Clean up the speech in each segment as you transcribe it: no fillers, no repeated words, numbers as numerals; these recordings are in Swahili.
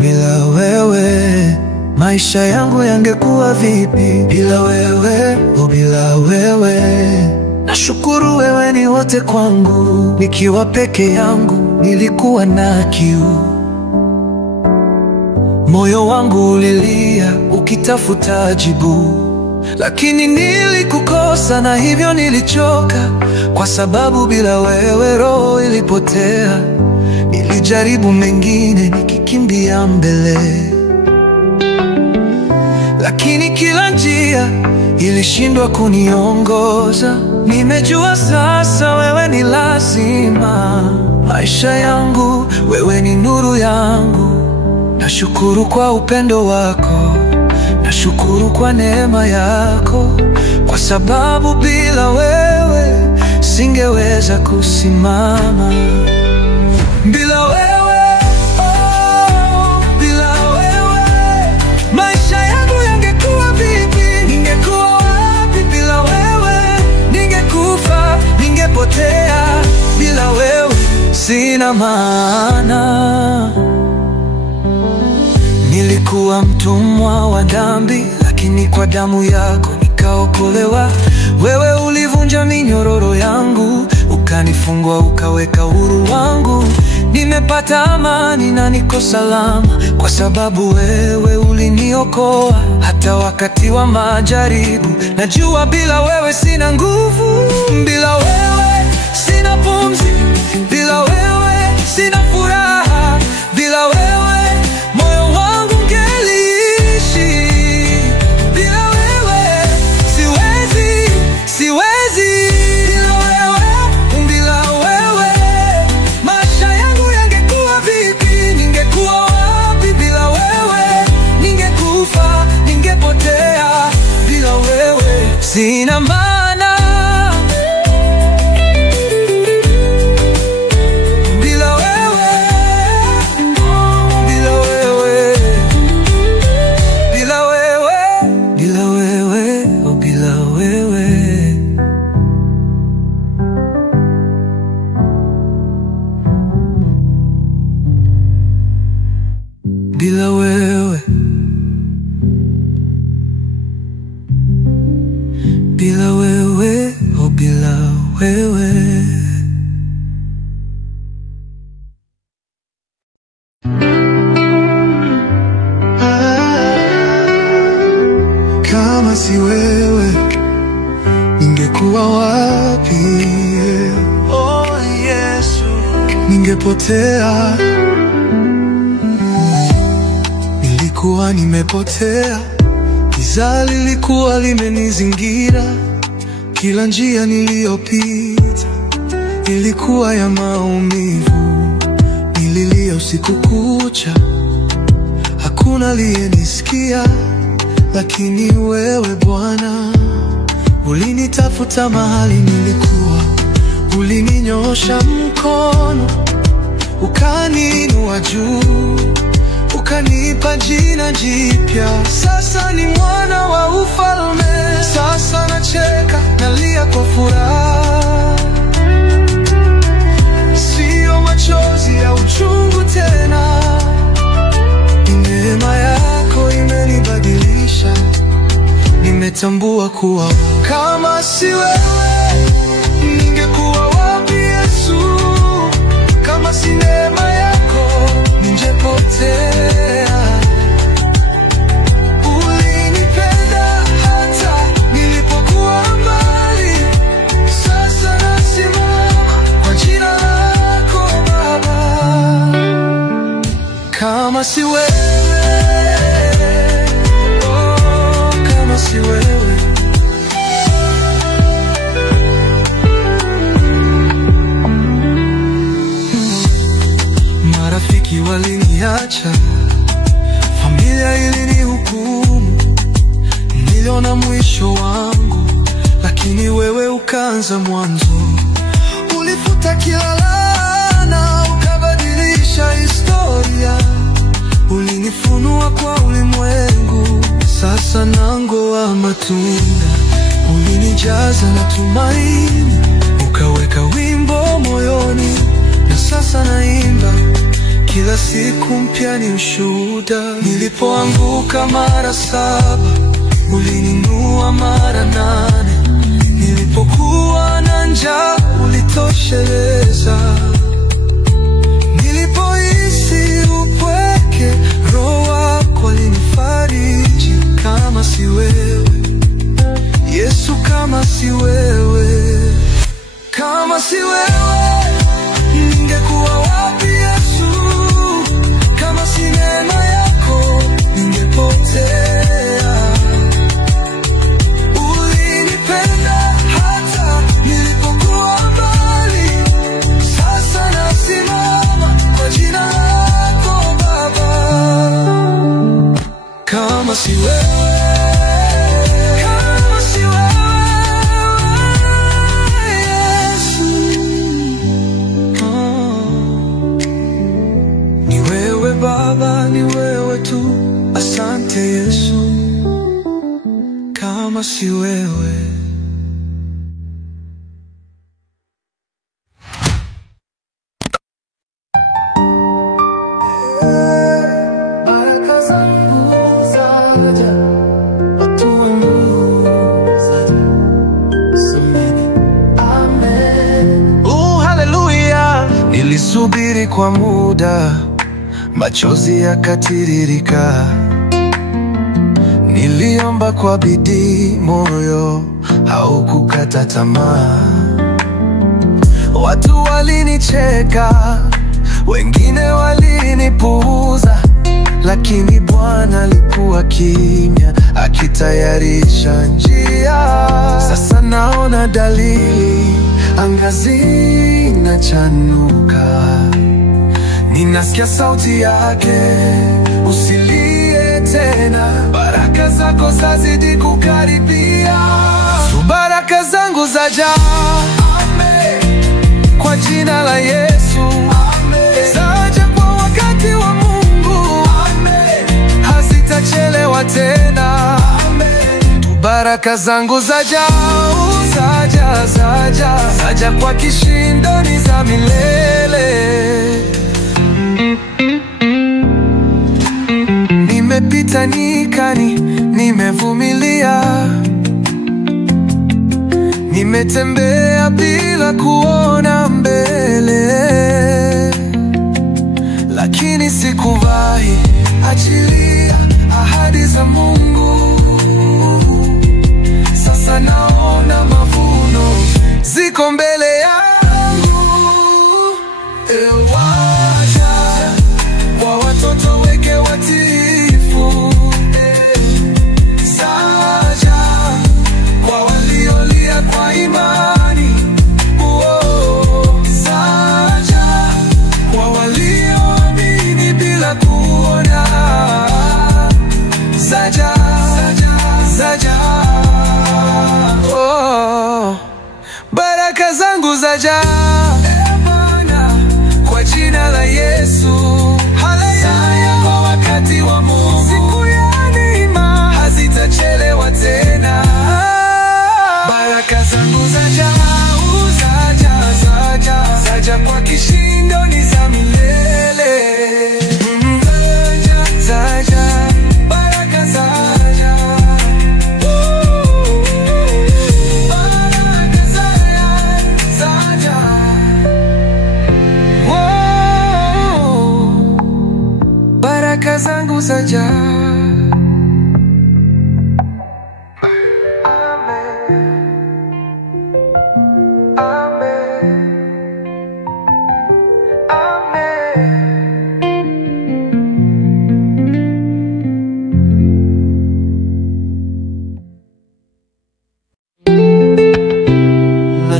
bila wewe maisha yangu yangekuwa vipi? Bila wewe, oh bila wewe. Nashukuru wewe ni wote kwangu, nikiwa peke yangu nilikuwa na kiu. Moyo wangu ulilia ukitafuta jibu, lakini nilikukosa na hivyo nilichoka, kwa sababu bila wewe roho ilipotea. Nilijaribu mengine nikikimbia mbele, lakini kila njia ilishindwa kuniongoza. Nimejua sasa wewe ni lazima maisha yangu, wewe ni nuru yangu. Nashukuru kwa upendo wako, nashukuru kwa neema yako, kwa sababu bila wewe singeweza kusimama. Bila wewe, oh, bila wewe maisha yangu yangekuwa vipi? Ningekuwa wapi bila wewe? Ningekufa, ningepotea. Bila wewe sina maana. Nilikuwa mtumwa wa dhambi, lakini kwa damu yako nikaokolewa. Wewe ulivunja minyororo yangu, ukanifungua ukaweka huru wangu. Nimepata amani na niko salama, kwa sababu wewe uliniokoa. Hata wakati wa majaribu najua bila wewe sina nguvu. Bila wewe sina pumzi, bila wewe sina furaha. Bila wewe moyo wangu ungeliishi. Bila wewe siwezi, siwezi. Bila wewe, bila wewe maisha yangu yangekuwa vipi? Ningekuwa wapi bila wewe? Ningekufa, ningepotea. Bila wewe sina maana. Bila wewe, bila wewe, oh bila wewe. Kama si wewe ningekuwa wapi? Oh Yesu, ningepotea. Nilikuwa nimepotea, giza lilikuwa limenizingira. Kila njia niliyopita ilikuwa ya maumivu. Nililia usiku kucha, hakuna aliyenisikia. Lakini wewe Bwana ulinitafuta mahali nilikuwa. Ulininyosha mkono, ukaniinua juu, ukanipa jina jipya. Sasa ni mwana wa ufalme. Sasa nacheka, nalia kwa furaha. Sio machozi ya uchungu tena. Neema yako imenibadilisha. Nimetambua kuwa kama si wewe ningekuwa wapi Yesu? Kama si neema yako ningepotea. Ulinipenda hata nilipokuwa mbali. Sasa nasimama kwa jina lako Baba. Kama si wewe, oh, kama si wewe. Marafiki waliniacha, familia ilinihukumu. Niliona mwisho wangu, lakini wewe ukaanza mwanzo. Ulifuta kila laana, ukabadilisha historia. Ulinifunua kwa ulimwengu, sasa nangoa matunda. Ulinijaza na tumaini, ukaweka wimbo moyoni. Na sasa naimba kila siku mpya ni ushuhuda. Nilipoanguka mara 7, ulininua mara 8. Nilipokuwa na njaa, ulitosheleza. Nilipohisi upweke, Roho wako alinifariji. Kama si wewe Yesu, kama si wewe, kama si wewe, ningekuwa wapi Yesu? Kama si neema yako, ningepotea. Ulinipenda hata nilipokuwa mbali. Sasa nasimama kwa jina lako Baba. Kama si wewe, kama si wewe Yesu, ni wewe Baba, ni wewe tu. Asante Yesu, kama si wewe. Baraka zangu zaja, watu wangu zaja. Amen. Haleluya. Nilisubiri kwa muda, machozi yakatiririka. Niliomba kwa bidii, moyo haukukata tamaa. Watu walinicheka, wengine walinipuuza, lakini Bwana alikuwa kimya, akitayarisha njia. Sasa naona dalili, anga zinachanuka. Ninasikia sauti yake, usilie tena, baraka zako zazidi kukaribia. Baraka zangu zajaa, amen, kwa jina la Yesu, amen. Zaja kwa wakati wa Mungu, amen, hazitachelewa tena, amen. Baraka zangu zajaa, zaja kwa kishindo, ni za milele. Nimepita nyikani, nimevumilia. Nimetembea bila kuona mbele, lakini sikuwahi achilia ahadi za Mungu. Sasa naona mavuno ziko mbele yangu. Ewaja kwa watoto weke watiifu, zaja kwa waliolia kwa imani, zaja kwa walioamini bila kuona, zaja, zaja. Baraka zangu zaja, Bwana, kwa jina la Yesu. Haleluya, kwa wakati wa Mungu, siku ya neema hazitachelewa tena. Baraka zangu zaja, zaja kwa kishindo, ni za milele. Zaja, baraka zaja, baraka zaja. Baraka zangu zaja.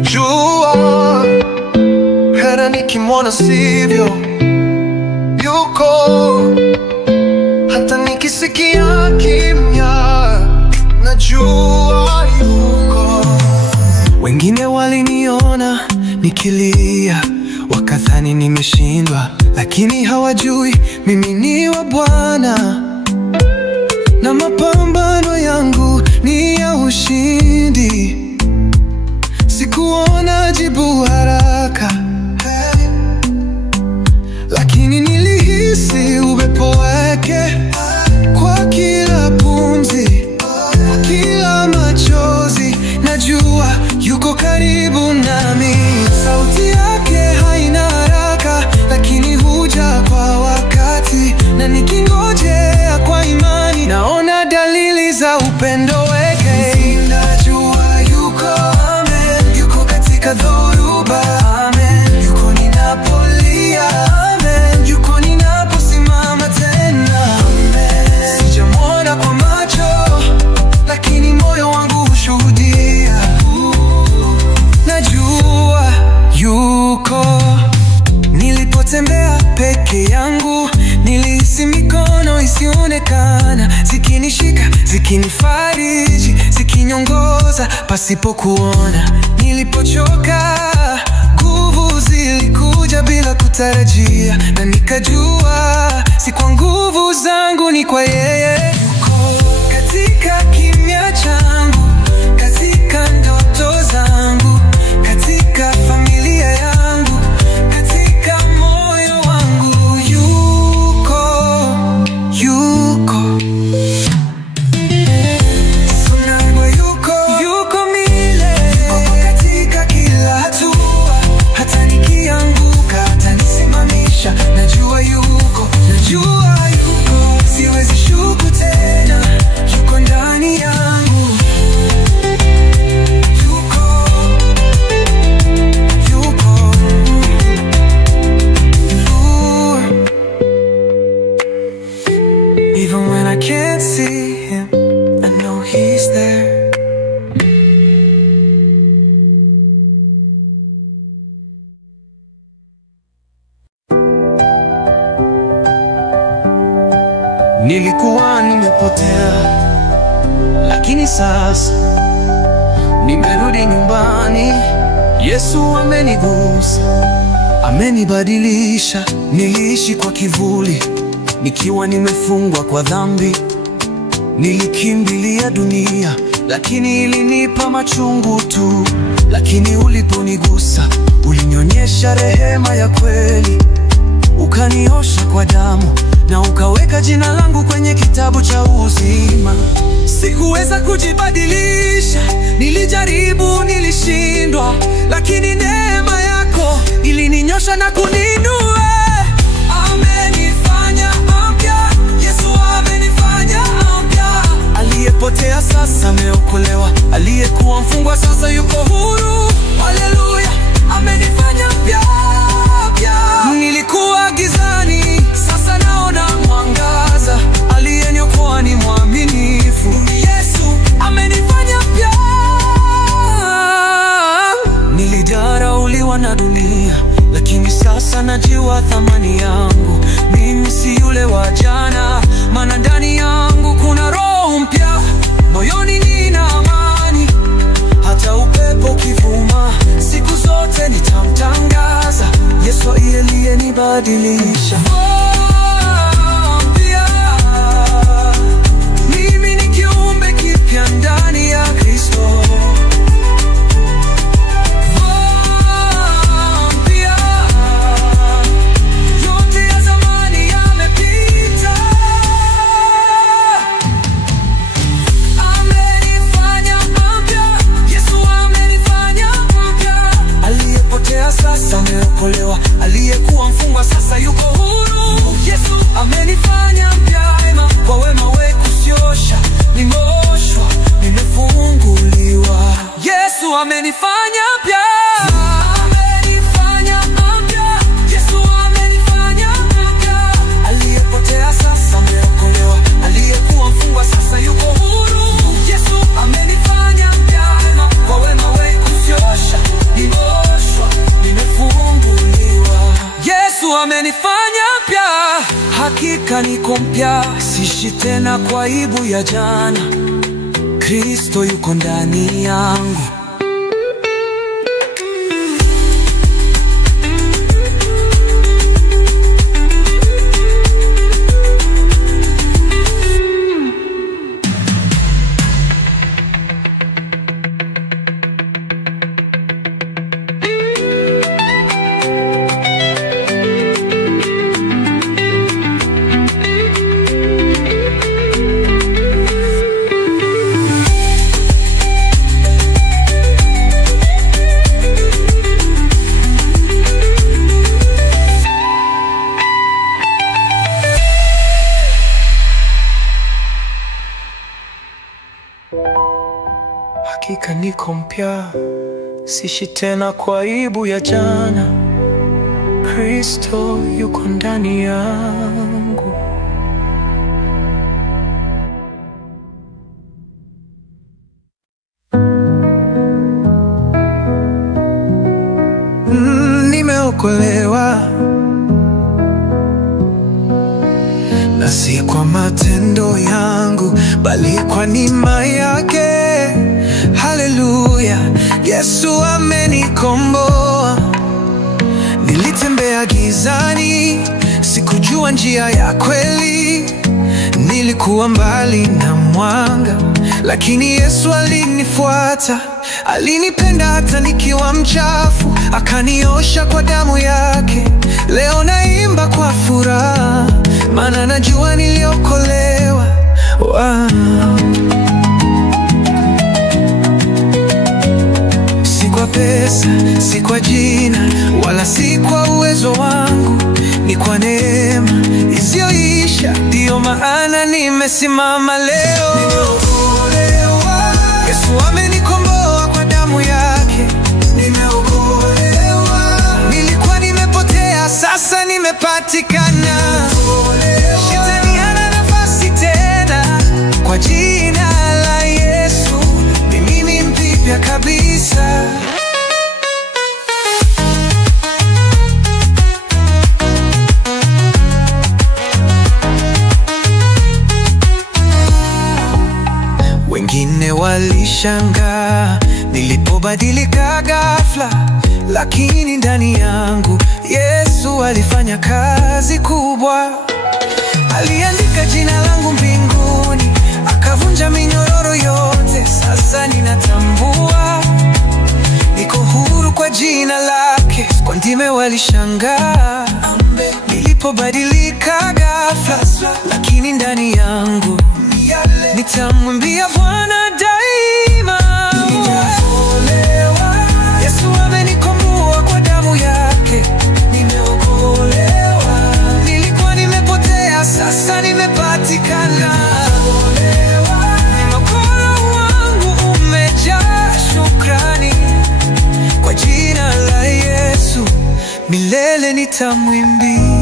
Najua hata nikimwona sivyo yuko, hata nikisikia kimya najua yuko. Wengine waliniona nikilia, wakadhani nimeshindwa, lakini hawajui mimi ni wa Bwana, na mapambano yangu ni ya ushindi. Sikuona jibu haraka, lakini nili zisionekana, zikinishika, zikinifariji, zikiniongoza pasipo kuona. Nilipochoka, nguvu zilikuja bila kutarajia, na nikajua si kwa nguvu zangu, ni kwa yeye. Katika kimya changu, katika ndoto zangu, katika familia yangu, katika moyo wangu, yuko Sonangwa, yuko milele. Katika kila hatua, hata nikianguka atanisimamisha. Najua yuko, siwezi shuku tena, yuko ndani yangu. Even when I can't see him, I know he's there. Nilikuwa nimepotea, lakini sasa nimerudi nyumbani. Yesu amenigusa, amenibadilisha. Niliishi kwa kivuli, nikiwa nimefungwa kwa dhambi. Nilikimbilia dunia, lakini ilinipa machungu tu. Lakini uliponigusa, ulinionyesha rehema ya kweli. Ukaniosha kwa damu, na ukaweka jina langu kwenye kitabu cha uzima. Sikuweza kujibadilisha, nilijaribu, nilishindwa, lakini neema yako ilininyosha na kuninua. Amenifanya mpya, Yesu amenifanya mpya. Aliyepotea sasa ameokolewa, aliyekuwa mfungwa sasa yuko huru. Haleluya, amenifanya mpya. Nilikuwa gizani, sasa naona mwangaza. Aliyeniokoa ni mwaminifu. Yesu amenifanya mpya. Nilidharauliwa na dunia, lakini sasa najua thamani yangu. Mimi si yule wa jana, maana ndani yangu kuna roho mpya. Moyoni nina amani, hata upepo kivuma, siku zote nitamtangaza Yesu aliyenibadilisha. Mimi ni kiumbe kipya ndani ya Kristo. Yote ya zamani yamepita. Amenifanya mpya, Yesu amenifanya mpya. Aliyepotea sasa ameokolewa, aliyekuwa mfungwa sasa yuko huru. Yesu amenifanya mpya, kwa wema wake usiosha, nimeoshwa, nimefunguliwa. Yesu amenifanya mpya. Amenifanya mpya, Yesu amenifanya mpya. Aliyepotea sasa ameokolewa, aliyekuwa mfungwa sasa yuko huru. Yesu amenifanya mpya, kwa wema wake usiosha, nimeoshwa, nimefunguliwa. Yesu amenifanya mpya. Hakika niko mpya, siishi tena kwa aibu ya jana. Kristo yuko ndani yangu. Hakika niko mpya, siishi tena kwa aibu ya jana. Kristo yuko ndani yangu. Nimeokolewa, na si kwa matendo yangu, bali kwa neema yake. Haleluya, Yesu amenikomboa. Nilitembea gizani, sikujua njia ya kweli. Nilikuwa mbali na mwanga, lakini Yesu alinifuata. Alinipenda hata nikiwa mchafu, akaniosha kwa damu yake. Leo naimba kwa furaha, maana najua niliokolewa. Si kwa pesa, si kwa jina, wala si kwa uwezo wangu, ni kwa neema isiyoisha. Ndiyo maana nimesimama leo. Nimeokolewa, Yesu amenikomboa kwa damu yake. Nimeokolewa, nilikuwa nimepotea, sasa nimepatikana. Shetani hana nafasi tena, kwa jina la Yesu mimi ni mpya kabisa. Wengine walishangaa nilipobadilika ghafla, lakini ndani yangu Yesu alifanya kazi kubwa. Aliandika jina langu mbinguni, akavunja minyororo yote. Sasa ninatambua niko huru kwa jina lake. Kwa ndime walishangaa nilipobadilika ghafla, lakini ndani yangu nitamwimbia Bwana daima. Nimeokolewa, Yesu amenikomboa kwa damu yake. Nimeokolewa, nilikuwa nimepotea, sasa nimepatikana. Wokovu wangu umejaa shukrani, kwa jina la Yesu milele nitamwimbia.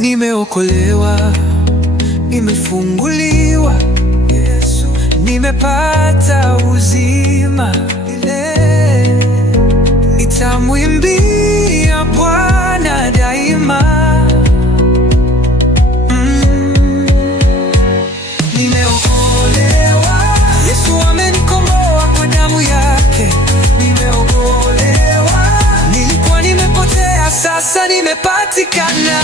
Nimeokolewa, nimefunguliwa, Yesu, nimepata uzima milele. Nitamwimbia Bwana daima. Nimeokolewa, Yesu amenikomboa kwa damu yake. Nimeokolewa, nilikuwa nimepotea, sasa nimepatikana.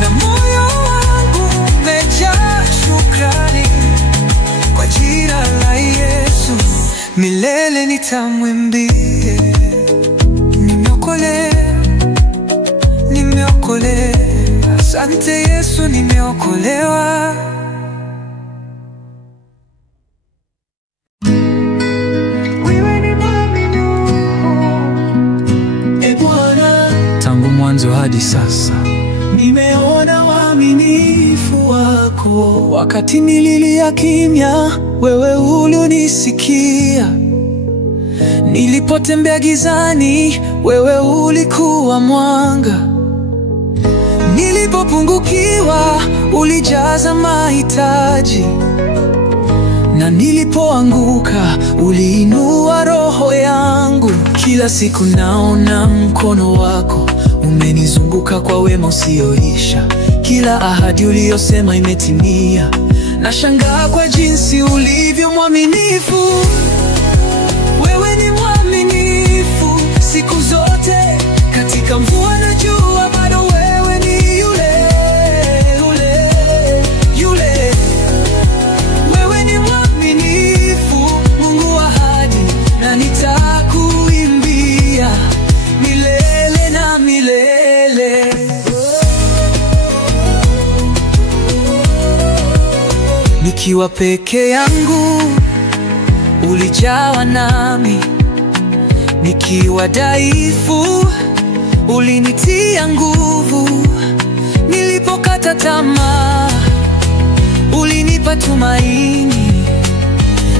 Na moyo wangu umejaa shukrani, kwa jina la Yesu milele nitamwimbia. Nimeokolewa, nimeokolewa, asante Yesu, nimeokolewa. Tangu mwanzo hadi sasa nimeona uaminifu wako. Wakati nililia kimya, wewe ulionisikia. Nilipotembea gizani, wewe ulikuwa mwanga. Nilipopungukiwa, ulijaza mahitaji. Na nilipoanguka, uliinua roho yangu. Kila siku naona mkono wako umenizunguka kwa wema usioisha. Kila ahadi uliyosema imetimia. Nashangaa kwa jinsi ulivyo mwaminifu. Wewe ni mwaminifu siku zote. Katika mvua na jua, bado wewe ni yule yule. Wewe ni mwaminifu, Mungu wa ahadi, na nitakuimbia milele na milele. Nikiwa peke yangu, ulijawa nami. Nikiwa dhaifu, ulinitia nguvu. Nilipokata tamaa, ulinipa tumaini.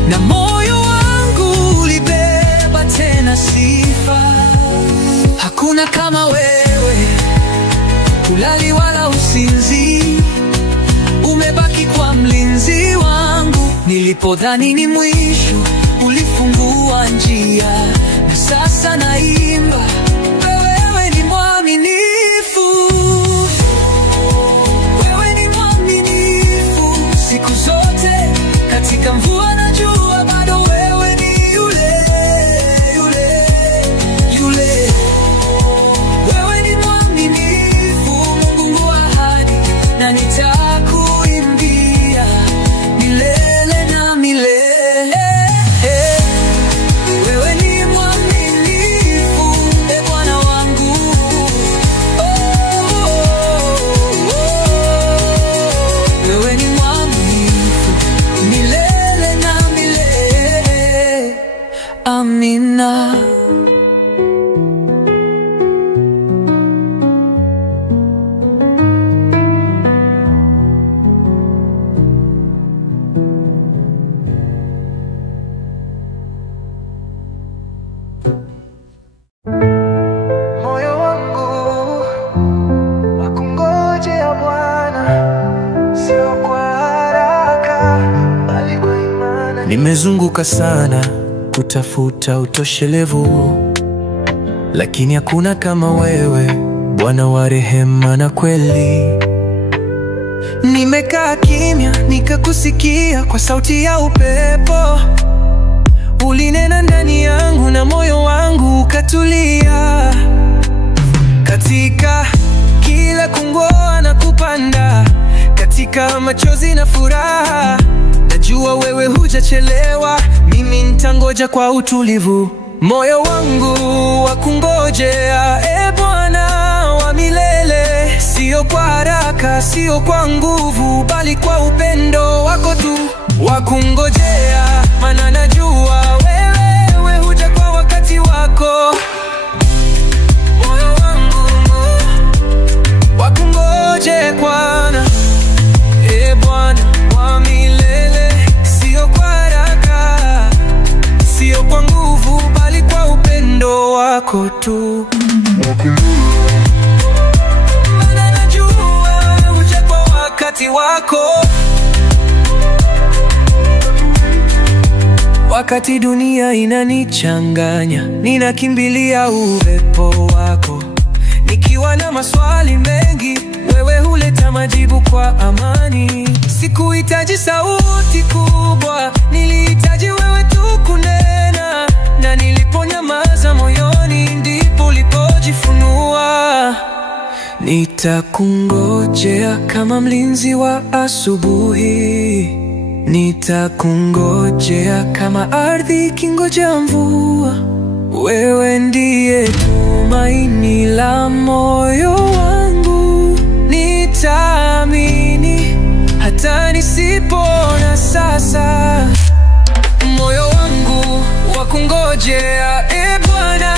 Na moyo wangu ulibeba tena sifa. Hakuna kama wewe, hulali wala usinzi. Umebaki kwa mlinzi wangu. Nilipodhani ni mwisho, ulifungua njia. Na sasa naimba, wewe ni mwamba. Nimezunguka sana kutafuta utoshelevu, lakini hakuna kama wewe, Bwana wa rehema na kweli. Nimekaa kimya nikakusikia kwa sauti ya upepo. Ulinena ndani yangu na moyo wangu ukatulia. Katika kila kungoa na kupanda, katika machozi na furaha, najua wewe hujachelewa, mimi nitangoja kwa utulivu. Moyo wangu wakungojea, Bwana wa milele. Sio kwa haraka, sio kwa nguvu, bali kwa upendo wako tu. Wakungojea, maana najua wewe huja kwa wakati wako. Moyo wangu wakungoje Bwana, Bwana wa milele. Sio kwa haraka, sio kwa nguvu, bali kwa upendo wako tu. Maana najua huja kwa wakati wako. Wakati dunia inanichanganya, ninakimbilia uwepo wako. Nikiwa na maswali mengi, wewe huleta majibu kwa amani. Sikuhitaji sauti kubwa, nilihitaji wewe tu kunena. Na niliponyamaza moyoni, ndipo ulipojifunua. Nitakungojea kama mlinzi wa asubuhi, nitakungojea kama ardhi ikingoja mvua. Wewe ndiye tumaini la moyo wangu, nitaamini hata nisipona sasa. Moyo wangu wakungojea, Bwana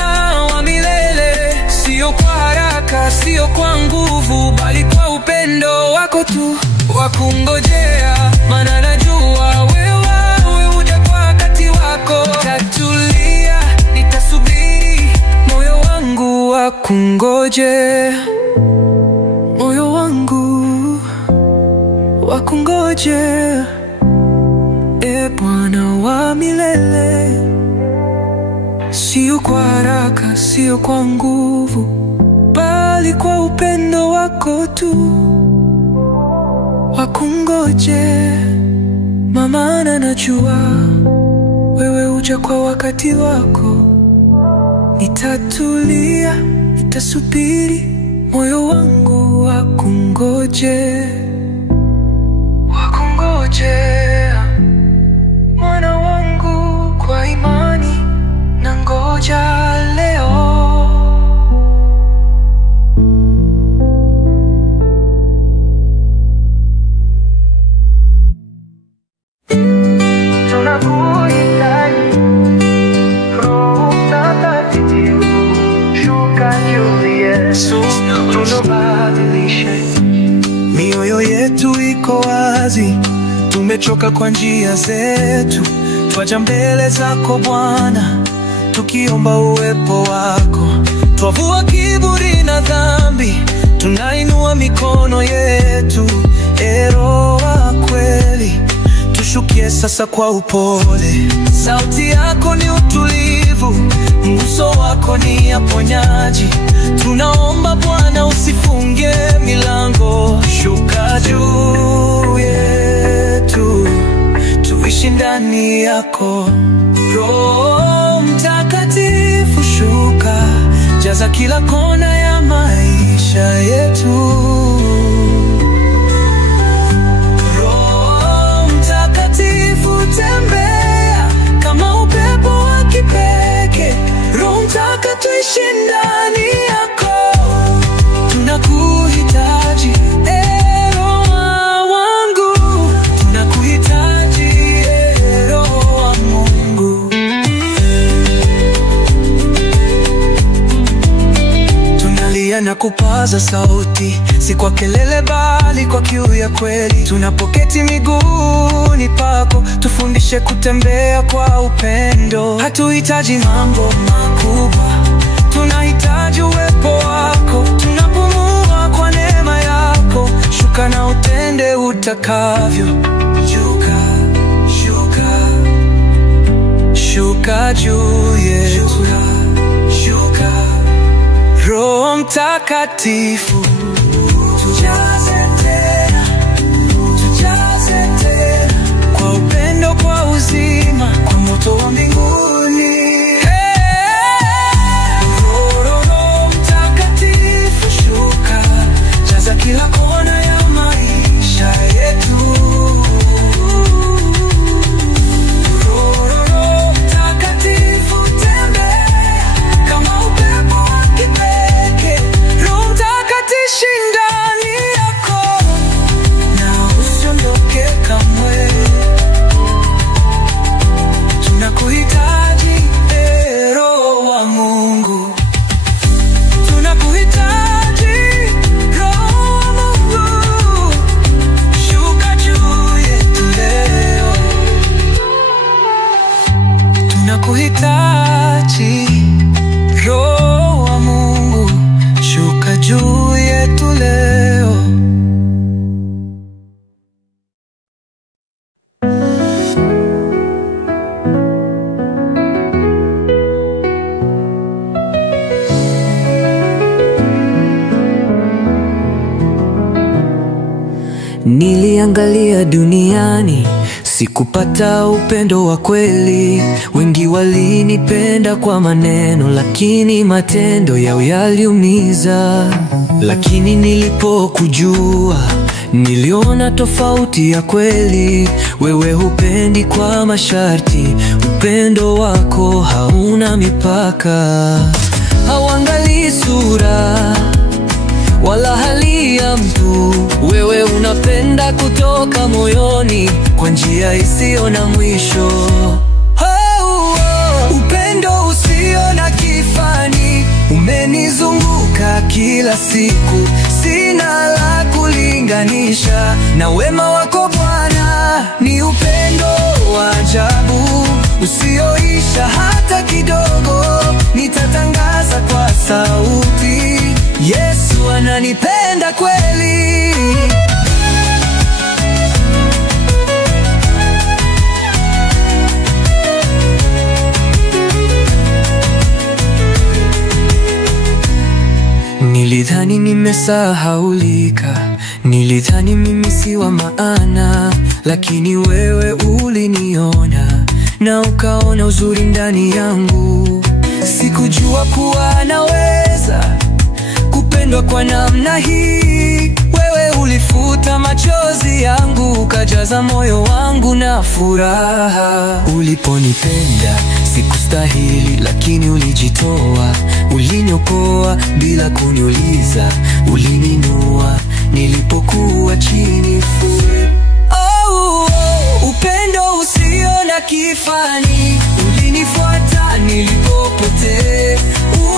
wa milele. Sio kwa haraka, sio kwa nguvu, bali kwa upendo wako tu. Wakungojea, maana najua wewe huja kwa wakati wako. Tatulia, nitasubiri, moyo wangu wakungoje. Moyo wangu wakungoje, Bwana wa milele. Sio kwa haraka, sio kwa nguvu, bali kwa upendo wako tu. Wakungoje, maana najua wewe huja kwa wakati wako. Nitatulia, nitasubiri, moyo wangu wakungoje. Wakungoje, mwana wangu, kwa imani na ngoja leo. Mioyo yetu iko wazi, tumechoka kwa njia zetu. Twaja mbele zako Bwana, tukiomba uwepo wako. Twavua kiburi na dhambi, tunainua mikono yetu. Roho wa kweli, tushukie sasa kwa upole. Sauti yako ni utulivu, mguso wako ni aponyaji. Tunaomba Bwana usifunge milango. Shuka juu yetu, tuishi ndani yako. Roho Mtakatifu shuka, jaza kila kona ya maisha yetu. Roho Mtakatifu tembea kama upepo wa kipekee. Roho Mtakatifu tuishi ndani yako. Tunakuhitaji, Roho wangu. Tunakuhitaji, Roho wa Mungu. Tunalia na kupaza sauti, si kwa kelele bali kwa kiu ya kweli. Tunapoketi miguuni pako, tufundishe kutembea kwa upendo. Hatuhitaji mambo makubwa, tunahitaji uwepo wako. Tunapumua kwa neema yako, shuka na utende utakavyo. Shuka, shuka, shuka juu yetu. Shuka Roho Mtakatifu, tujaze tena, tujaze tena, kwa upendo, kwa uzima, kwa moto wa mbinguni. Roho Mtakatifu shuka, jaza kila kona ya maisha yetu. Roho Mtakatifu tembea kama upepo wa kipekee. Roho Mtakatifu ndani yako na usiondoke kamwe. Tunakuhitaji, Roho wa Mungu. Tunakuhitaji, Roho wa Mungu. Shuka juu yetu leo. Tunakuhitaji, Roho wa Mungu. Shuka juu yetu leo. Niliangalia duniani, sikupata upendo wa kweli. Wengi walinipenda kwa maneno, lakini matendo yao yaliumiza. Lakini nilipokujua, niliona tofauti ya kweli. Wewe hupendi kwa masharti, upendo wako hauna mipaka. Hauangalii sura wala hali ya mtu, wewe unapenda kutoka moyoni kwa njia isiyo na mwisho. Upendo usio na kifani umenizunguka kila siku. Sina la kulinganisha na wema wako Bwana. Ni upendo wa ajabu usioisha hata kidogo. Nitatangaza kwa sauti, Yesu ananipenda kweli. Nilidhani nimesahaulika, nilidhani mimi si wa maana, lakini wewe uliniona na ukaona uzuri ndani yangu. Sikujua kuwa naweza kupendwa kwa namna hii. Wewe ulifuta machozi yangu, ukajaza moyo wangu na furaha. Uliponipenda sikustahili, lakini ulijitoa. Uliniokoa bila kuniuliza, ulininua nilipokuwa chini. Upendo usio na kifani ulinifuata nilipopotea.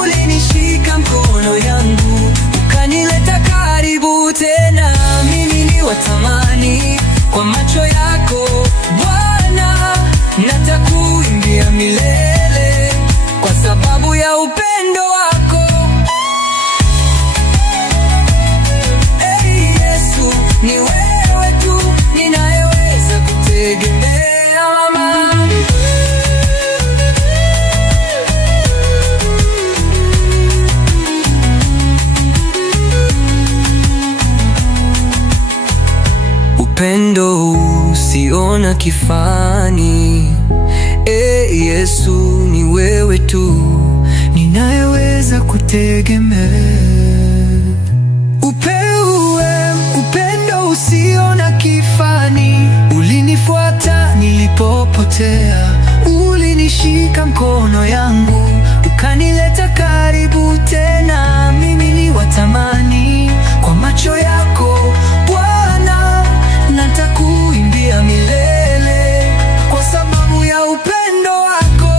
Ulinishika mkono yangu, ukanileta karibu tena. Mimi ni watamani kwa macho yako Bwana. Natakuimbia milele kwa sababu ya upendo wako. Yesu, ni wewe tu ninayeweza kutegemea mama. Upendo usiona kifani. Yesu, ni wewe tu ninayeweza kutegemea. Upendo usiona kifani ulinifuata nilipopotea. Ulinishika mkono yangu, ukanileta karibu tena. Mimi ni watamani kwa macho yako Bwana. Natakuimbia milele kwa sababu ya upendo wako.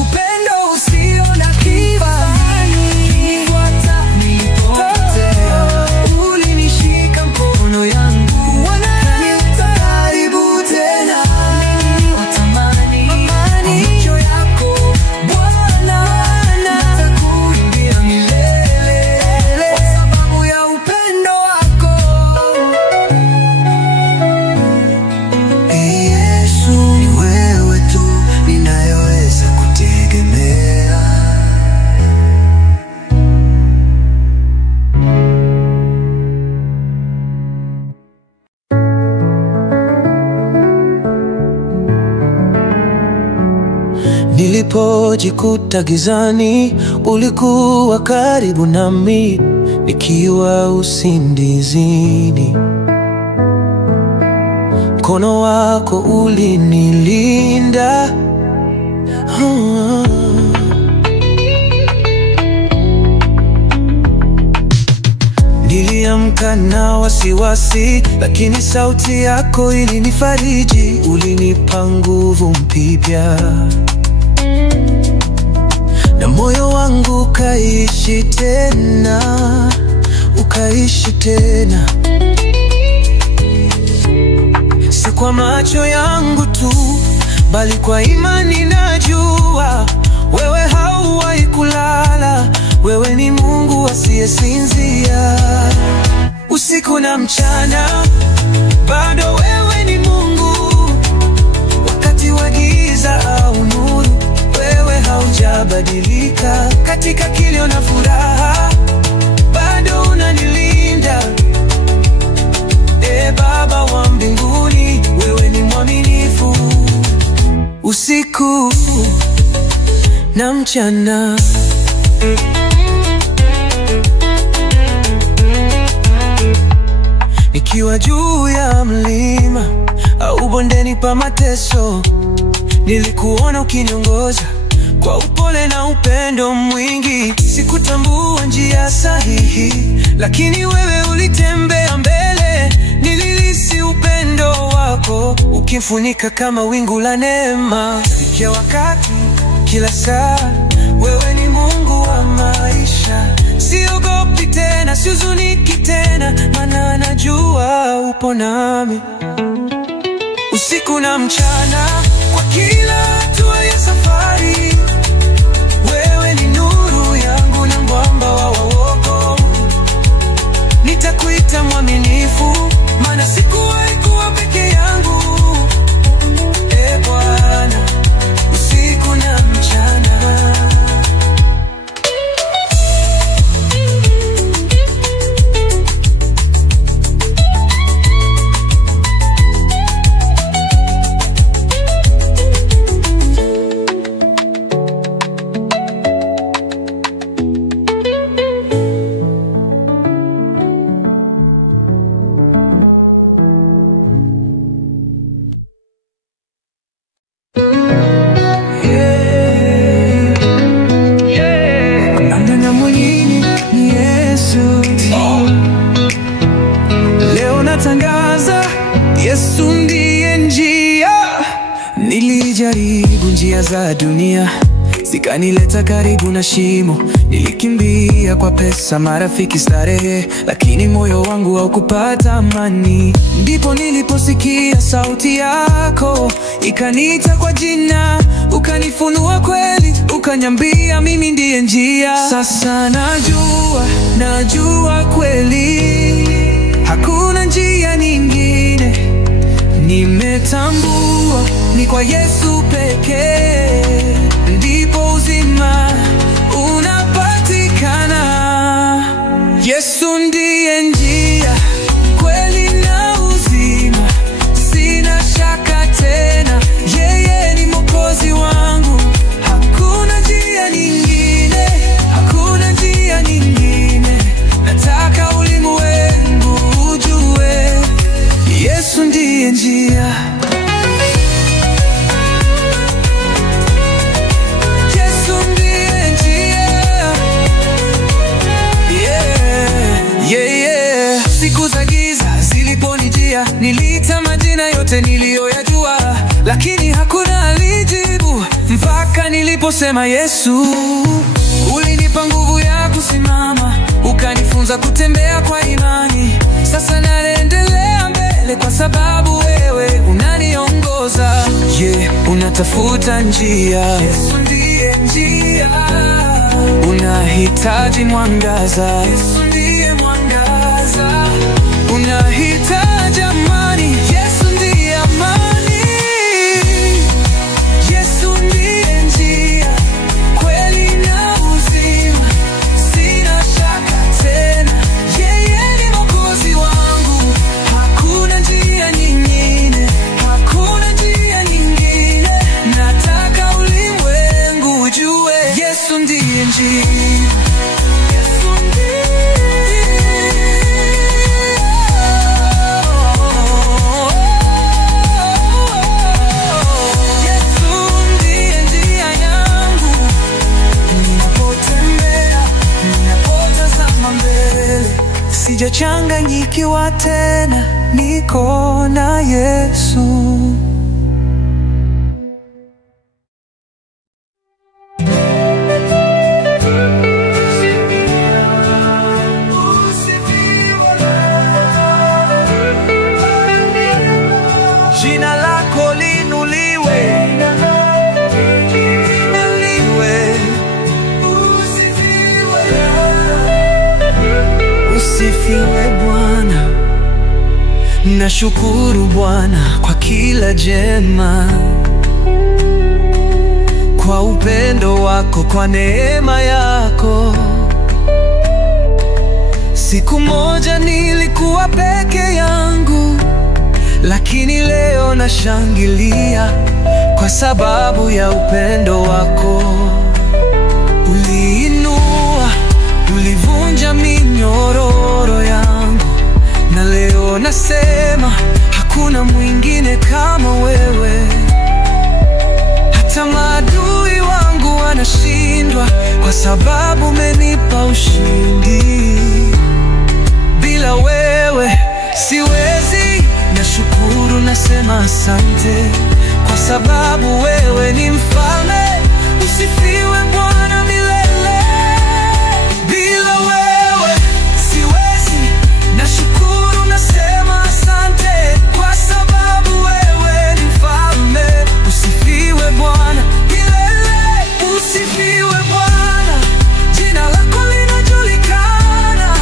Upendo usio na kifani ulinifuata nilipopotea. Ulinishika mkono yangu, ukanileta karibu tena. Mimi ni watamani kwa macho yako Bwana. nilipojikuta gizani, ulikuwa karibu nami, nikiwa usingizini. Mkono wako ulinilinda. Niliamka na wasiwasi, lakini sauti yako ilinifariji. Ulinipa nguvu mpya, na moyo wangu ukaishi tena, ukaishi tena. Si kwa macho yangu tu, bali kwa imani najua wewe hauwahi kulala. Wewe ni Mungu asiyesinzia. Usiku na mchana, bado wewe ni Mungu. Wakati wa giza au nuru, wewe haujabadilika. Katika kilio na furaha, bado unanilinda. Baba wa mbinguni, wewe ni mwaminifu. Usiku na mchana. Nikiwa juu ya mlima au bondeni pa mateso, nilikuona ukiniongoza kwa upole na upendo mwingi. Sikutambua njia sahihi, lakini wewe ulitembea mbele. Nilihisi upendo wako ukifunika kama wingu la neema. Kila wakati, kila saa, wewe ni Mungu wa maisha. Siogopi tena, sihuzuniki tena, maana najua upo nami. Usiku na mchana, kwa kila hatua ya safari, wewe ni nuru yangu na mwamba wa wokovu. Nitakuita mwaminifu, maana sikuwahi kuwa peke yangu. Bwana, usiku na mchana. Yesu ndiye njia. Nilijaribu njia za dunia, zikanileta karibu na shimo. Nilikimbia kwa pesa, marafiki, starehe, lakini moyo wangu haukupata amani. Ndipo niliposikia sauti yako, ikaniita kwa jina, ukanifunua kweli, ukaniambia mimi ndiye njia. Sasa najua kweli hakuna njia nyingine. Nimetambua ni kwa Yesu pekee ndipo uzima unapatikana. Yesu ndiye njia, kweli na uzima. Sina shaka tena, yeye ni Mwokozi wangu. Hakuna njia nyingine, hakuna njia nyingine. Nataka ulimwengu ujue Yesu ndiye njia. Yesu ndiye njia. Yeah. Siku za giza ziliponijia, niliita majina yote niliyoyajua, lakini hakuna alijibu mpaka niliposema Yesu. Ulinipa nguvu ya kusimama, ukanifunza kutembea kwa imani. Sasa naendelea mbele kwa sababu wewe unaniongoza. Unatafuta njia, Yesu ndiye njia. Unahitaji mwangaza, Yesu ndiye mwangaza. Unahitaji amani, Yesu ndiye amani. Yesu ndiye njia, kweli na uzima. Sina shaka tena, yeye ni Mwokozi wangu. Hakuna njia nyingine, hakuna njia nyingine. Nataka ulimwengu ujue Sijachanganyikiwa tena, niko na Yesu. Jina lako liinuliwe, usifiwe Bwana. Nashukuru Bwana kwa kila jema, kwa upendo wako, kwa neema yako. Siku moja nilikuwa peke yangu, lakini leo nashangilia kwa sababu ya upendo wako. Uliinua, ulivunja minyororo yangu, na leo nasema hakuna mwingine kama wewe. Hata maadui wangu wanashindwa kwa sababu umenipa ushindi. Bila wewe siwezi. Nashukuru, nasema asante kwa sababu wewe ni mfalme. Usifiwe Bwana milele. Bila wewe siwezi. Nashukuru, nasema asante kwa sababu wewe ni mfalme. Usifiwe Bwana milele. Usifiwe Bwana, jina lako linajulikana.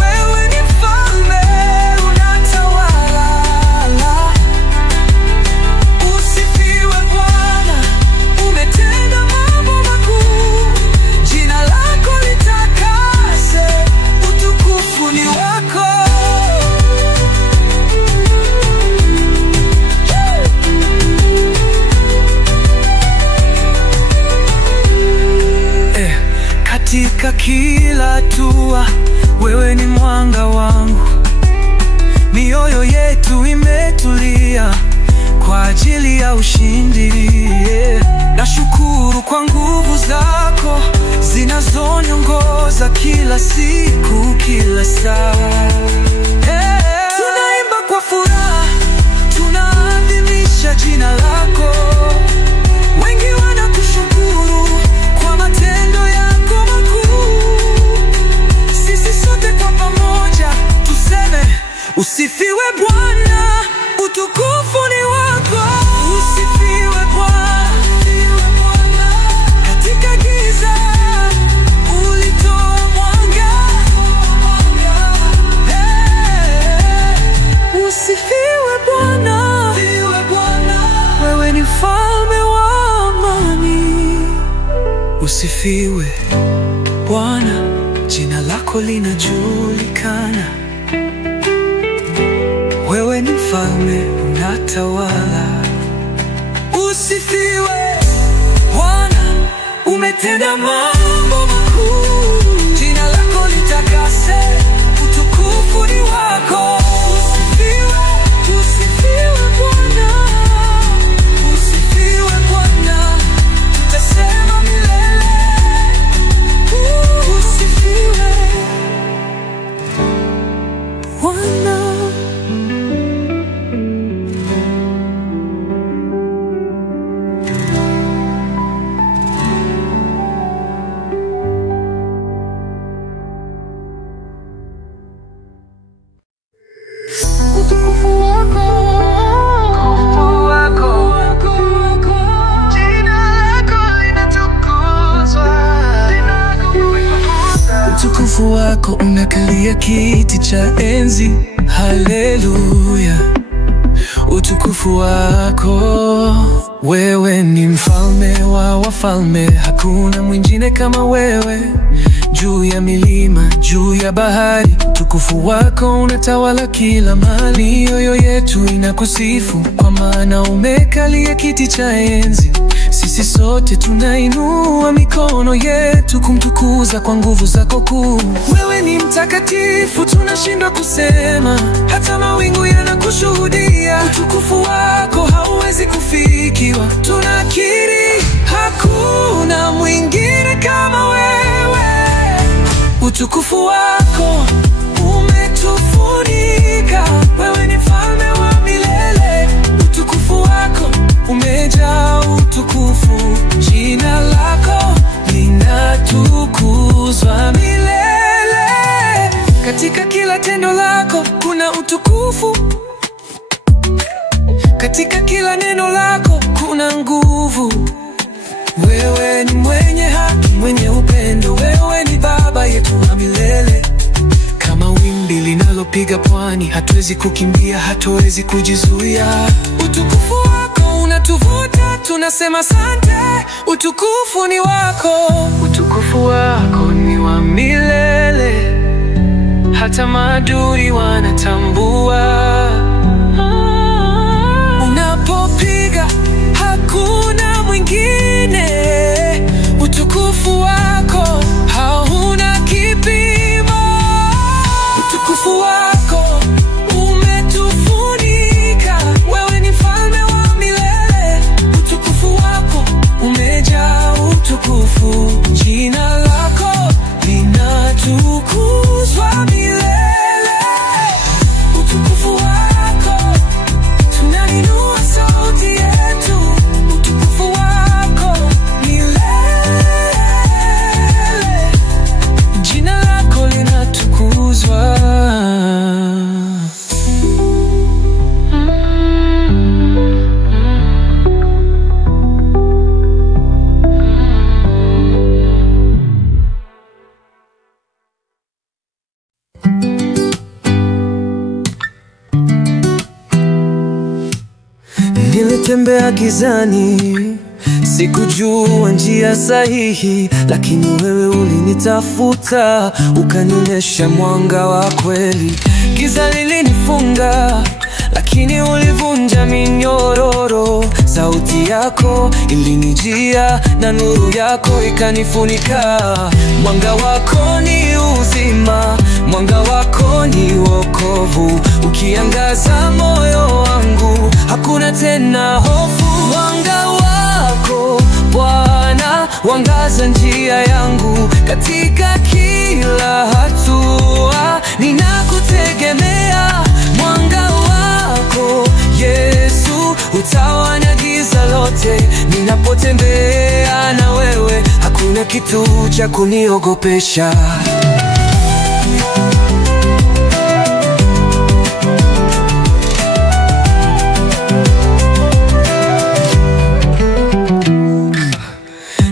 Wewe ni mfalme, unatawala. Usifiwe Bwana, umetenda mambo makuu. Jina lako litakase, utukufu ni wako. Katika kila hatua wewe ni mwanga wangu. Mioyo yetu imetulia kwa ajili ya ushindi. Nashukuru kwa nguvu zako zinazoniongoza kila siku, kila saa. Tunaimba kwa furaha, tunaadhimisha jina lako. Wengi wanakushukuru kwa matendo yako makuu. Sisi sote kwa pamoja tuseme usifiwe Bwana, utukufu ni wako. Usifiwe Bwana, katika giza ulitoa mwanga. Usifiwe Bwana, wewe ni mfalme wa amani. Usifiwe Bwana, jina lako linajulikana. Wewe ni mfalme, unatawala. Usifiwe Bwana, umetenda mambo makuu. Jina lako litakase, utukufu ni wako. Usifiwe, usifiwe Bwana, usifiwe Bwana, tutasema milele. Usifiwe Bwana. Utukufu wako unakalia kiti cha enzi. Haleluya. Utukufu wako, wewe ni mfalme wa wafalme. Hakuna mwingine kama wewe. Juu ya milima, juu ya bahari, utukufu wako unatawala kila mahali. Mioyo yetu inakusifu kwa maana umekalia kiti cha enzi. Sisi sisi sote tunainua mikono yetu kumtukuza kwa nguvu zako kuu. Wewe ni mtakatifu, tunashindwa kusema, hata mawingu yanakushuhudia. Utukufu wako hauwezi kufikiwa, tunakiri hakuna mwingine kama wewe. Utukufu wako umetufunika, wewe ni mfalme wa milele. Utukufu wako umejaa utukufu, jina lako linatukuzwa milele. Katika kila tendo lako kuna utukufu, katika kila neno lako kuna nguvu. Wewe ni mwenye haki, mwenye upendo, wewe ni Baba yetu wa milele. Kama wimbi linalopiga pwani, hatuwezi kukimbia, hatuwezi kujizuia. Utukufu wako unatuvuta, tunasema asante. Utukufu ni wako, utukufu wako ni wa milele, hata maadui wanatambua. Unapopiga hakuna mwingine, utukufu wako hauna kipimo. Utukufu wako umetufunika, wewe ni mfalme wa milele. Utukufu wako umejaa utukufu, jina lako linatukuzwa milele. Utukufu wako tunainua sauti yetu, utukufu wako milele, jina lako linatukuzwa. Nilitembea gizani, sikujua njia sahihi, lakini wewe ulinitafuta, ukanionyesha mwanga wa kweli. Giza lilinifunga, lakini ulivunja minyororo. Sauti yako ilinijia na nuru yako ikanifunika. Mwanga wako ni uzima, mwanga wako ni wokovu, ukiangaza moyo wangu hakuna tena hofu. Mwanga wako Bwana wangaza njia yangu, katika kila hatua ninakutegemea. Mwanga wako Yesu utawanya giza lote, ninapotembea na wewe hakuna kitu cha kuniogopesha.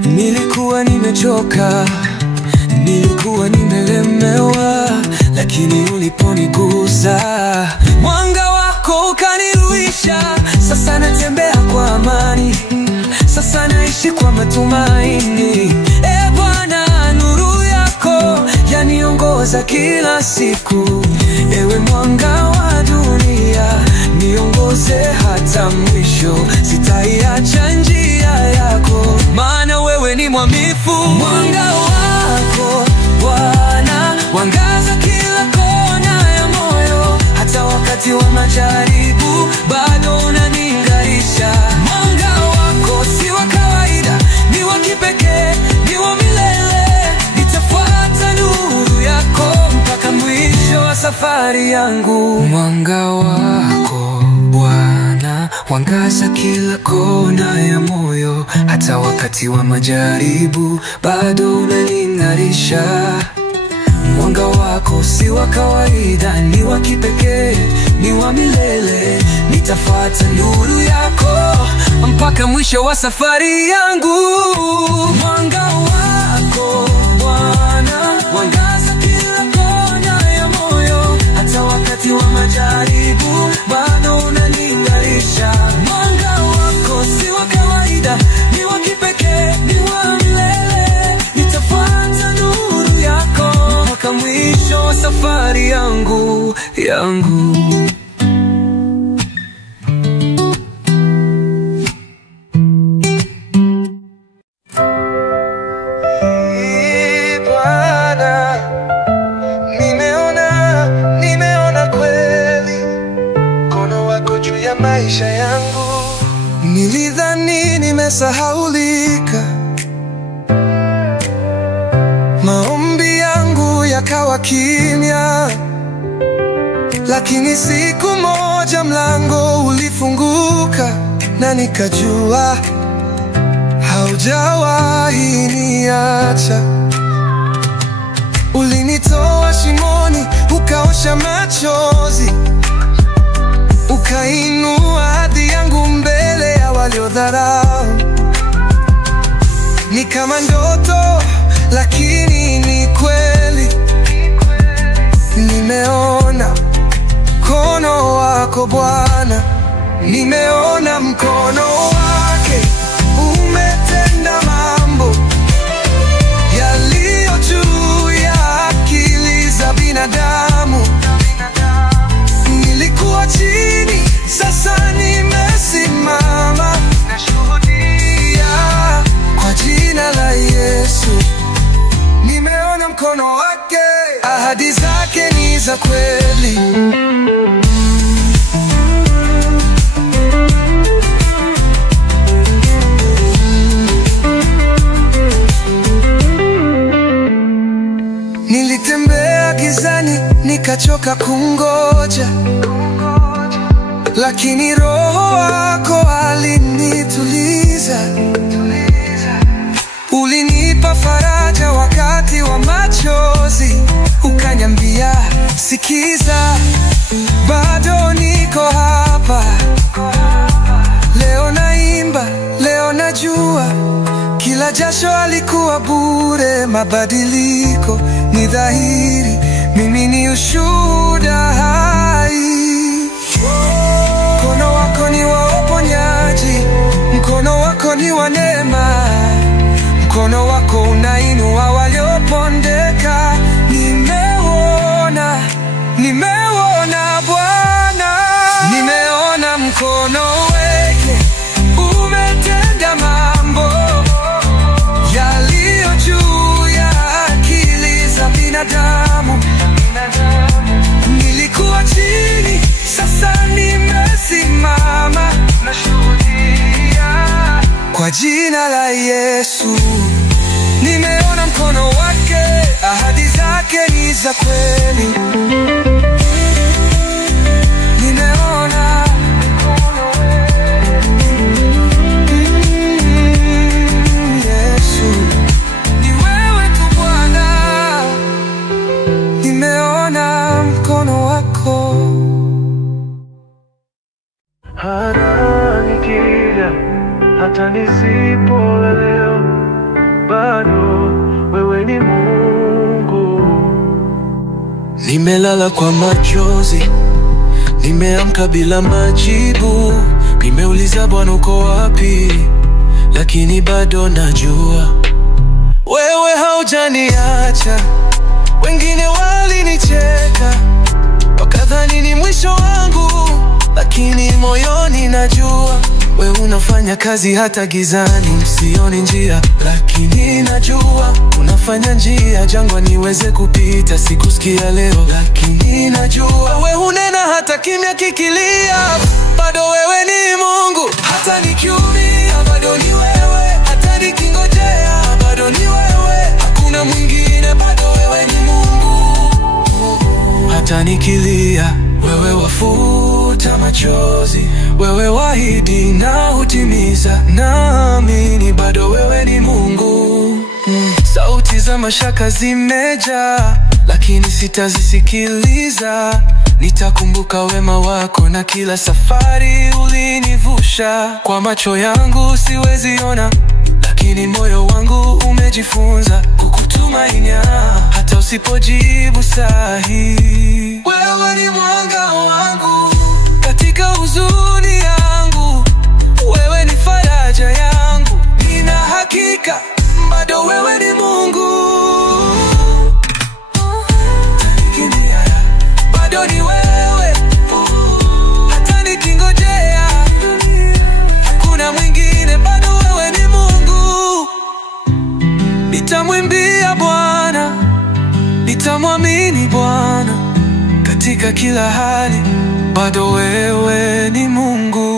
Nilikuwa nimechoka, nilikuwa nimelemewa, lakini uliponigusa mwanga wako ukaniruisha. Sasa natembea kwa amani, sasa naishi kwa matumaini. E Bwana, nuru yako yaniongoza kila siku. Ewe mwanga wa dunia, niongoze hata mwisho, sitaiacha njia yako, maana wewe ni mwaminifu. Mwanga wako Bwana wangaza kila kona ya moyo, hata wakati wa majaribu bado unaning'arisha. Mwanga wako si wa kawaida, ni wa kipekee, ni wa milele. Nitafuata nuru yako mpaka mwisho wa safari yangu. Mwanga wako Bwana wangaza kila kona ya moyo, hata wakati wa majaribu bado unaning'arisha. Mwanga wako si wa kawaida, ni wa kipekee, ni wa milele. Nitafuata nuru yako mpaka mwisho wa safari yangu. Mwanga wako Bwana wangaza kila kona ya moyo, hata wakati wa majaribu bado unaning'arisha. Mwanga wako si wa kawaida, ni wa kipekee, ni wa milele. Nitafuata nuru yako mpaka mwisho wa safari yangu. maisha yangu. Nilidhani nimesahaulika, maombi yangu yakawa kimya, lakini siku moja mlango ulifunguka na nikajua haujawahi niacha. Ulinitoa shimoni, ukaosha machozi, ukainua hadhi yangu mbele ya waliodharau. Ni kama ndoto lakini ni kweli, nimeona mkono wako Bwana, nimeona mkono wake umetenda mambo yaliyo juu ya akili za binadamu. Nilikuwa chini, sasa nimesimama, nashuhudia kwa jina la Yesu. Nimeona mkono wake, ahadi zake ni za kweli. Nilitembea gizani, nikachoka kungoja, lakini Roho wako alinituliza. Ulinipa faraja wakati wa machozi, ukaniambia sikiza, bado niko hapa. Leo naimba, leo najua, kila jasho alikuwa bure. Mabadiliko ni dhahiri, mimi ni ushuhuda hai. Mkono wako ni wa uponyaji, mkono wako ni wa neema, mkono wako unainua waliopondeka. Nimeona Bwana, nimeona mkono wake umetenda mambo yaliyo juu ya akili za binadamu. Nilikuwa chini, sasa nimesimama, nashuhudia kwa jina la Yesu. Nimeona mkono wake, ahadi zake ni za kweli. Nimeona mkono Yesu, ni wewe tu Bwana. Nimeona mkono wako. Hata nikija, hata nisipolelewa, bado wewe ni Mungu. Nimelala kwa machozi, nimeamka bila majibu. Nimeuliza Bwana uko wapi, lakini bado najua wewe haujaniacha. Wengine walinicheka, wakadhani ni mwisho wangu, lakini moyoni najua wewe unafanya kazi hata gizani. Sioni njia, lakini najua unafanya njia jangwa niweze kupita. Sikusikia leo, lakini najua wewe hunena hata kimya kikilia. Bado wewe ni Mungu, hata nikiumia bado ni wewe, hata nikingojea bado ni wewe. Hakuna mwingine, bado wewe ni Mungu. Hata nikilia wewe wafuta machozi, wewe waahidi na hutimiza. Naamini bado wewe ni Mungu. Sauti za mashaka zimejaa, lakini sitazisikiliza. Nitakumbuka wema wako na kila safari ulinivusha. Kwa macho yangu siwezi ona, lakini moyo wangu umejifunza kukutumainia hata usipojibu sahi. Wewe ni mwanga wangu katika huzuni yangu, wewe ni faraja yangu. Nina hakika bado wewe ni Mungu. Bado ni wewe, hata nikingojea hakuna mwingine. Bado wewe ni Mungu. Nitamwimbia Bwana, nitamwamini Bwana katika kila hali. Bado wewe ni Mungu.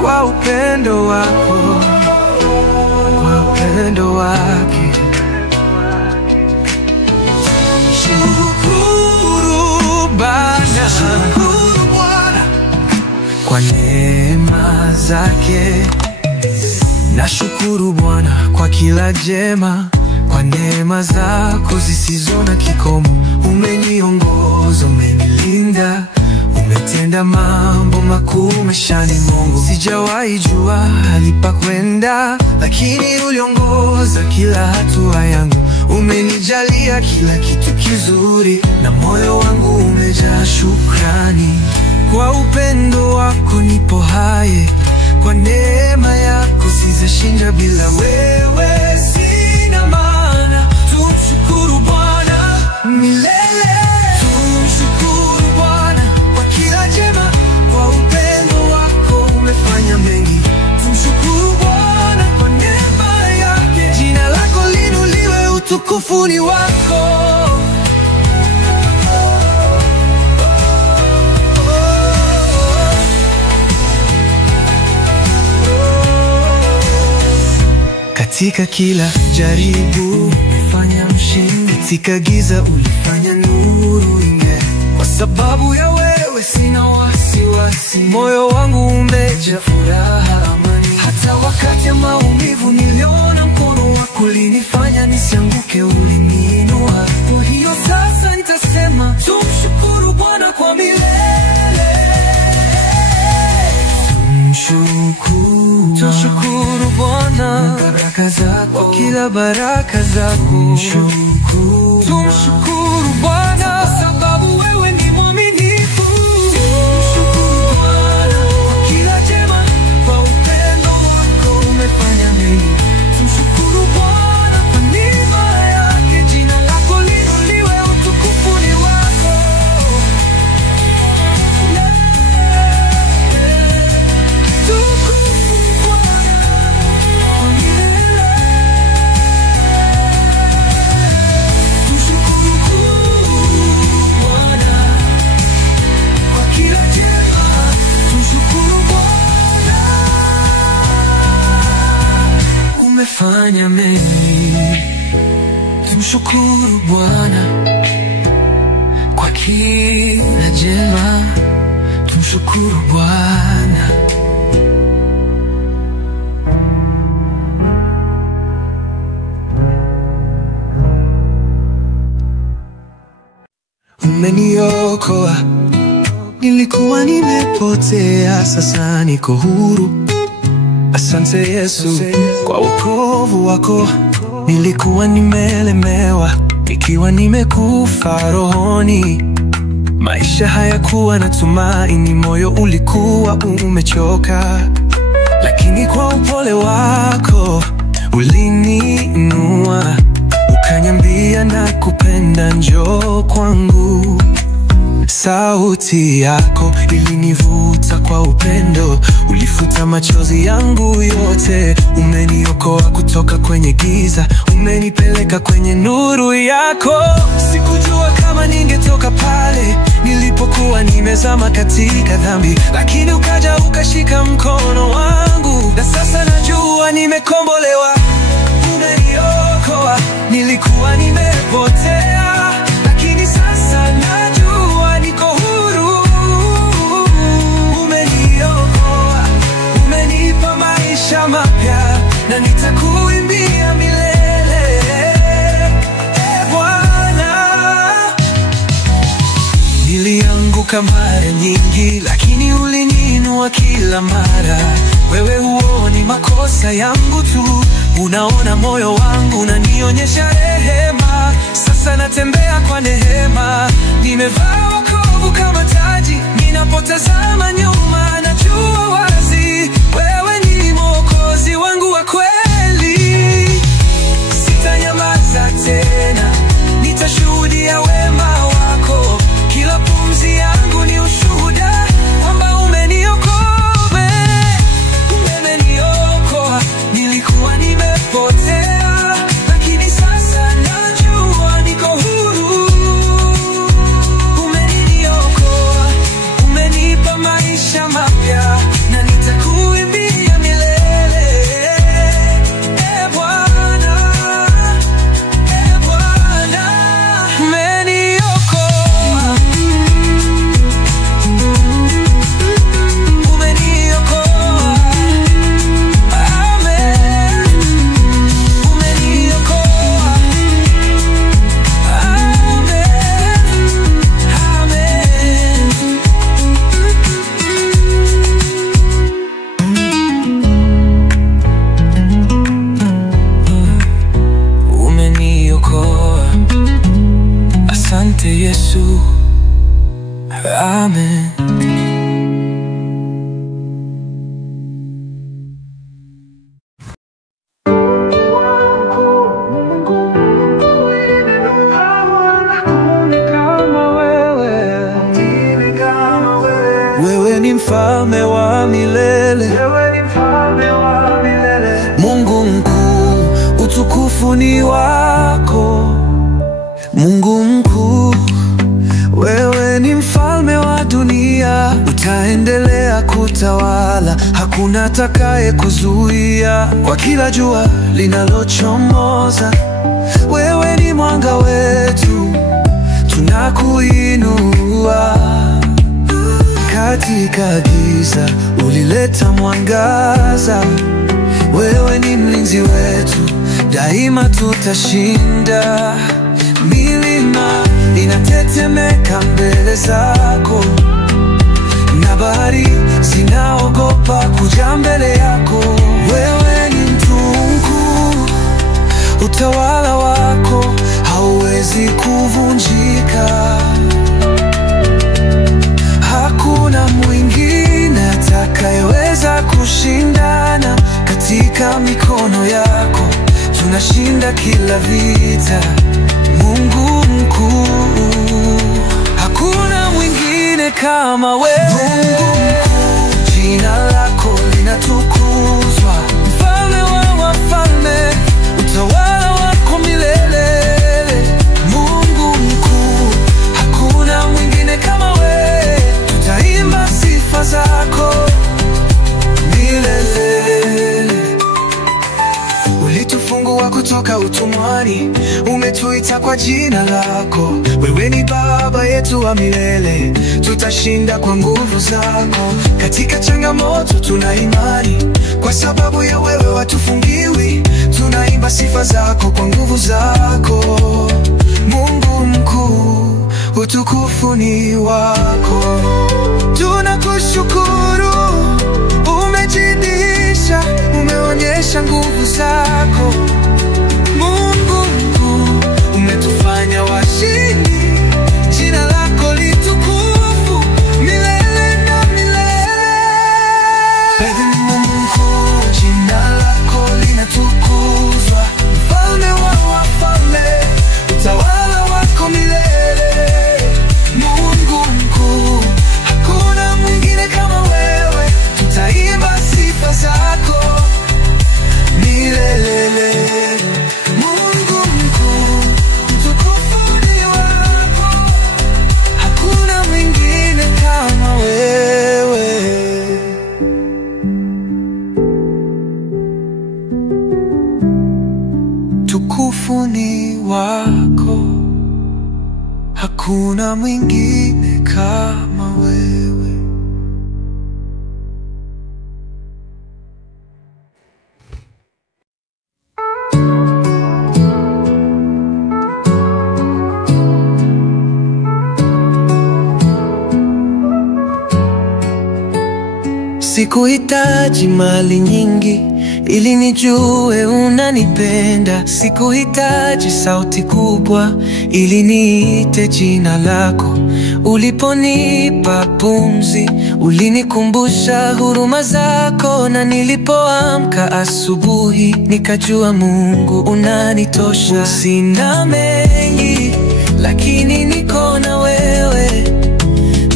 kwa upendo wako, kwa upendo wake. Shukuru Bwana, shukuru Bwana kwa neema zake. Nashukuru Bwana kwa kila jema, kwa neema zako zisizo na kikomo. Umeniongoza, umenilinda, umetenda mambo makuu maishani mwangu. Sijawahi jua hali pa kwenda, lakini uliongoza kila hatua yangu. Umenijalia kila kitu kizuri, na moyo wangu umejaa shukrani. Kwa upendo wako nipo hai, kwa neema yako sijashinda. Bila wewe sina maana. Tumshukuru Bwana milele. Tumshukuru Bwana kwa kila jema, kwa upendo wako umefanya mengi. Tumshukuru Bwana kwa neema yake. Jina lako linuliwe, utukufu ni wako. Katika kila jaribu ulifanya mshindi, katika giza ulifanya nuru ing'ae. Kwa sababu ya wewe sina wasiwasi, moyo wangu umejaa furaha, amani. Hata wakati ya maumivu niliona mkono wako, ulinifanya nisianguke, uliniinua. Kwa hiyo sasa nitasema tumshukuru Bwana kwa milele. Tumshukuru Bwana kwa kila baraka zako. Tumshukuru Bwana kwa sababu wewe ni mwaminifu. Tumshukuru Bwana kwa kila jema, kwa upendo wako umefanya mengi. Tumshukuru Bwana kwa neema yake. Jina lako linuliwe, utukufu ni wako. Umefanya mengi. Tumshukuru Bwana kwa kila jema. Tumshukuru Bwana. Umeniokoa, nilikuwa nimepotea, sasa niko huru. Asante Yesu kwa wokovu wako. Nilikuwa nimelemewa, nikiwa nimekufa rohoni. Maisha hayakuwa na tumaini, moyo ulikuwa umechoka. Lakini kwa upole wako uliniinua, ukaniambia na kupenda, njoo kwangu. Sauti yako ilinivuta kwa upendo, ulifuta machozi yangu yote. Umeniokoa kutoka kwenye giza, umenipeleka kwenye nuru yako. Sikujua kama ningetoka pale nilipokuwa nimezama katika dhambi, lakini ukaja ukashika mkono wangu, na sasa najua nimekombolewa. Umeniokoa, nilikuwa nimepotea, lakini sasa najua niko huru. Umeniokoa, umenipa maisha mapya, na nitakuimbia milele. Bwana, nilianguka mara nyingi, lakini uliniinua kila mara. Wewe huoni makosa yangu tu, unaona moyo wangu, unanionyesha rehema. Sasa natembea kwa neema, nimevaa wokovu kama taji. Ninapotazama nyuma, najua wazi wewe ni Mwokozi wangu wa kweli. Sitanyamaza tena, nitashuhudia wema wako. Kila pumzi yangu ni ushuhuda kwamba umeniokoa. Nilikuwa nimepotea, lakini sasa najua niko huru. Umeniokoa, umenipa maisha mapya. milele. Wewe ni mfalme wa milele. Mungu mkuu, utukufu ni wako. Mungu mkuu, wewe ni mfalme wa dunia. Utaendelea kutawala, hakuna atakaye kuzuia. Kwa kila jua linalochomoza, wewe ni mwanga wetu, tunakuinua. Katika giza ulileta mwangaza, wewe ni mlinzi wetu, daima tutashinda. Milima inatetemeka mbele zako, na bahari zinaogopa kuja mbele yako. Wewe ni mkuu, utawala wako hauwezi kuvunjika. Hakuna mwingine atakayeweza kushindana. Katika mikono yako tunashinda kila vita. Mungu mkuu, hakuna mwingine kama wewe. Mungu mkuu, jina lako linatukuzwa. Mfalme wa wafalme, utawala wako milele. Mungu mkuu, hakuna mwingine kama wewe. Tutaimba sifa zako milele. Ulitufungua kutoka utumwani, umetuita kwa jina lako. Wewe ni Baba yetu wa milele, tutashinda kwa nguvu zako. Katika changamoto tuna imani, kwa sababu ya wewe hatufungiwi. Tunaimba sifa zako kwa nguvu zako. Mungu mkuu, utukufu ni wako. Tunakushukuru, umejidhihirisha, umeonyesha nguvu zako. Mungu mkuu, umetufanya washindi. Jina lako litukufu milele na milele. Mungu mkuu, jina lako linatukuzwa. Mfalme wa wafalme, utawala wako milele. Mungu mkuu, hakuna mwingine kama wewe. Tutaimba sifa zako milele. Mungu mkuu, utukufu ni wako. Hakuna mwingine kama wewe. Utukufu ni wako. Hakuna mwingine kama wewe. Sikuhitaji mali nyingi ili nijue unanipenda. Sikuhitaji sauti kubwa ili niite jina lako. Uliponipa pumzi, ulinikumbusha huruma zako. Na nilipoamka asubuhi, nikajua Mungu unanitosha. Sina mengi, lakini niko na wewe,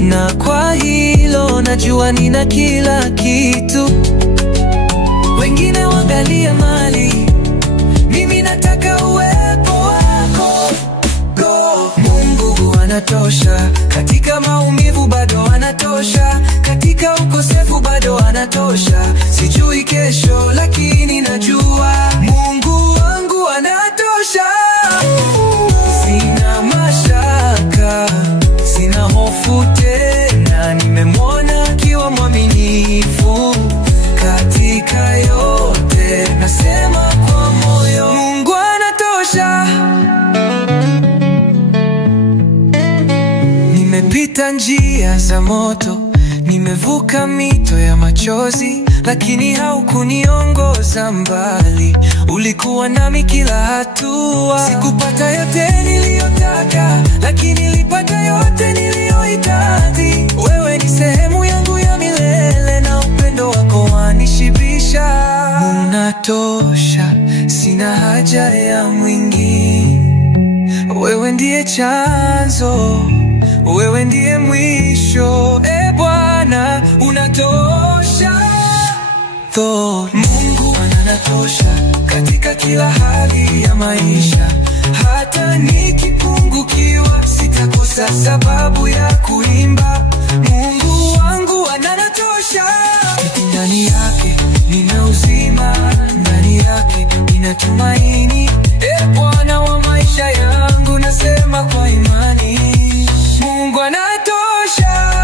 na kwa hilo najua nina kila kitu. Wengine wangalia mali, mimi nataka uwepo wako. Go. Mungu anatosha, katika maumivu bado anatosha, katika ukosefu bado anatosha. Sijui kesho, lakini najua Mungu wangu anatosha. Sina mashaka, sina hofu tena, nimemwona akiwa mwaminifu. Katika yote nasema kwa moyo, Mungu anatosha. Nimepita njia za moto, nimevuka mito ya machozi, lakini haukuniongoza mbali. Ulikuwa nami kila hatua. Sikupata yote niliyotaka, lakini nilipata yote niliyohitaji. Wewe ni sehemu yangu ya milele, na upendo wako wanishibisha. Unatosha, sina haja ya mwingine. Wewe ndiye chanzo, wewe ndiye mwisho. Bwana unatosha. to. Mungu anatosha katika kila hali ya maisha. Hata nikipungukiwa sitakosa sababu ya kuimba. Mungu wangu anatosha. Ndani yake nina uzima, ndani yake nina tumaini. Bwana wa maisha yangu, nasema kwa imani, Mungu anatosha.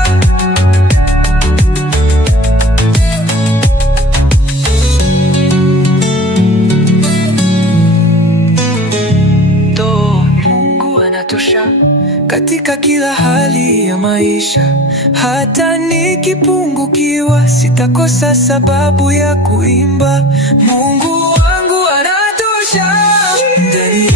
Mungu anatosha katika kila hali ya maisha. Hata nikipungukiwa sitakosa sababu ya kuimba. Mungu wangu anatosha. Ndani